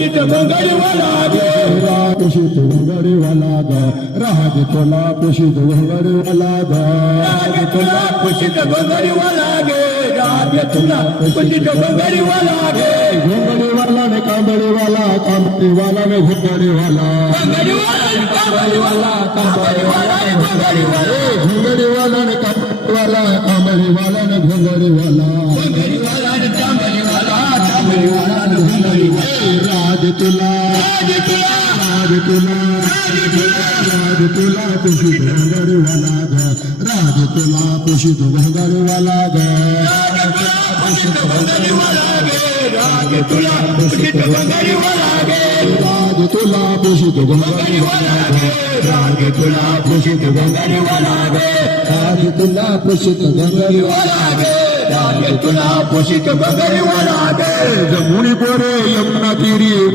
मंगल वाला दे। वाला दा। राहत तोला पेशित मंगल वाला दा। राहत तोला पेशित मंगल वाला दे। राहत वाला वाला ने कांबड़े वाला कांबड़े वाला ने घुंगड़े वाला। मंगल वाला ने कांबड़े वाला कांबड़े वाला ने घुंगड़े वाला। वाला वाला वाला वाला। राज तुला राग तुला राज तुला राज तुला कुशीत घोंगडीवाला ग राज तुला कुशीत घोंगडीवाला ग कुशीत घोंगडीवाला गे राग तुला कुशीत घोंगडीवाला गे राज तुला कुशीत घोंगडीवाला ग राग तुला कुशीत घोंगडीवाला गे राज तुला कुशीत घोंगडीवाला वाला गे da ke tuna fushi ta bazari wala da zamuni gore yamna tiri